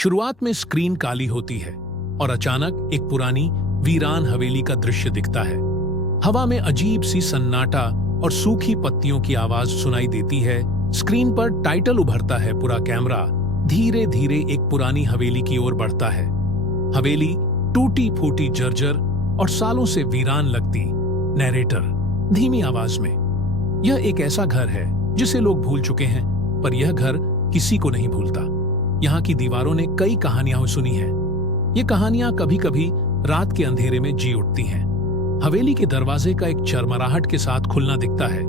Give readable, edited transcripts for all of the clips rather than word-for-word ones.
शुरुआत में स्क्रीन काली होती है और अचानक एक पुरानी वीरान हवेली का दृश्य दिखता है। हवा में अजीब सी सन्नाटा और सूखी पत्तियों की आवाज सुनाई देती है। स्क्रीन पर टाइटल उभरता है। पूरा कैमरा धीरे धीरे एक पुरानी हवेली की ओर बढ़ता है। हवेली टूटी फूटी, जर्जर और सालों से वीरान लगती। नैरेटर धीमी आवाज में, यह एक ऐसा घर है जिसे लोग भूल चुके हैं, पर यह घर किसी को नहीं भूलता। यहाँ की दीवारों ने कई कहानियां सुनी हैं। ये कहानियां कभी कभी रात के अंधेरे में जी उठती हैं। हवेली के दरवाजे का एक चरमराहट के साथ खुलना दिखता है।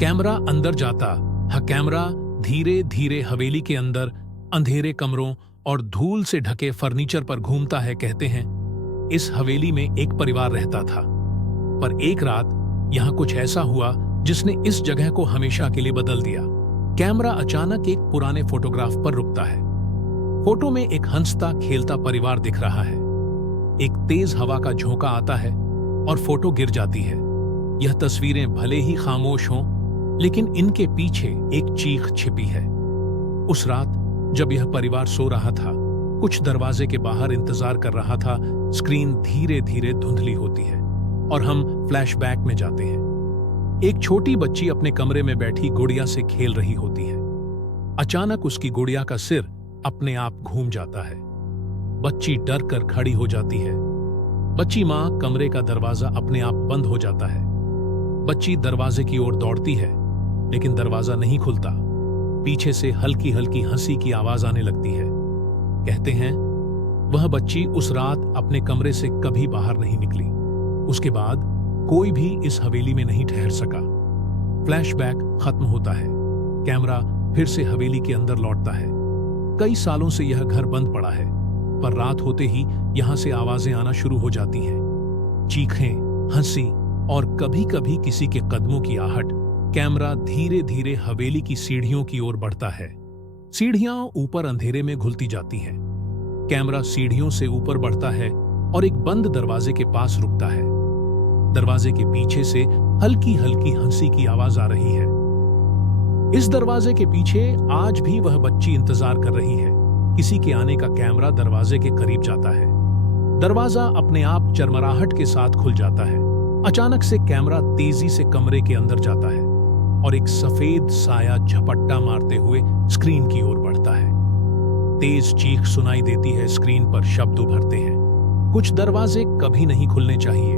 कैमरा अंदर जाता। कैमरा धीरे धीरे हवेली के अंदर अंधेरे कमरों और धूल से ढके फर्नीचर पर घूमता है। कहते हैं इस हवेली में एक परिवार रहता था, पर एक रात यहाँ कुछ ऐसा हुआ जिसने इस जगह को हमेशा के लिए बदल दिया। कैमरा अचानक एक पुराने फोटोग्राफ पर रुकता है। फोटो में एक हंसता खेलता परिवार दिख रहा है। एक तेज हवा का झोंका आता है और फोटो गिर जाती है। यह तस्वीरें भले ही खामोश हों, लेकिन इनके पीछे एक चीख छिपी है। उस रात जब यह परिवार सो रहा था, कुछ दरवाजे के बाहर इंतजार कर रहा था। स्क्रीन धीरे धीरे धुंधली होती है और हम फ्लैशबैक में जाते हैं। एक छोटी बच्ची अपने कमरे में बैठी गुड़िया से खेल रही होती है। अचानक उसकी गुड़िया का सिर अपने आप घूम जाता है। बच्ची डर कर खड़ी हो जाती है। बच्ची मां कमरे का दरवाजा अपने आप बंद हो जाता है। बच्ची दरवाजे की ओर दौड़ती है, लेकिन दरवाजा नहीं खुलता। पीछे से हल्की हल्की हंसी की आवाज आने लगती है। कहते हैं वह बच्ची उस रात अपने कमरे से कभी बाहर नहीं निकली। उसके बाद कोई भी इस हवेली में नहीं ठहर सका। फ्लैशबैक खत्म होता है। कैमरा फिर से हवेली के अंदर लौटता है। कई सालों से यह घर बंद पड़ा है, पर रात होते ही यहां से आवाजें आना शुरू हो जाती हैं। चीखें, हंसी और कभी कभी किसी के कदमों की आहट। कैमरा धीरे धीरे हवेली की सीढ़ियों की ओर बढ़ता है। सीढ़ियां ऊपर अंधेरे में घुलती जाती हैं। कैमरा सीढ़ियों से ऊपर बढ़ता है और एक बंद दरवाजे के पास रुकता है। दरवाजे के पीछे से हल्की हल्की हंसी की आवाज आ रही है। इस दरवाजे के पीछे आज भी वह बच्ची इंतजार कर रही है किसी के आने का। कैमरा दरवाजे के करीब जाता है। दरवाजा अपने आप चरमराहट के साथ खुल जाता है। अचानक से कैमरा तेजी से कमरे के अंदर जाता है और एक सफेद साया झपट्टा मारते हुए स्क्रीन की ओर बढ़ता है। तेज चीख सुनाई देती है। स्क्रीन पर शब्द उभरते हैं, कुछ दरवाजे कभी नहीं खुलने चाहिए।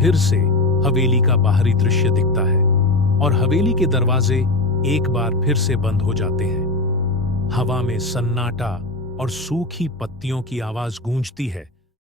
फिर से हवेली का बाहरी दृश्य दिखता है और हवेली के दरवाजे एक बार फिर से बंद हो जाते हैं। हवा में सन्नाटा और सूखी पत्तियों की आवाज गूंजती है।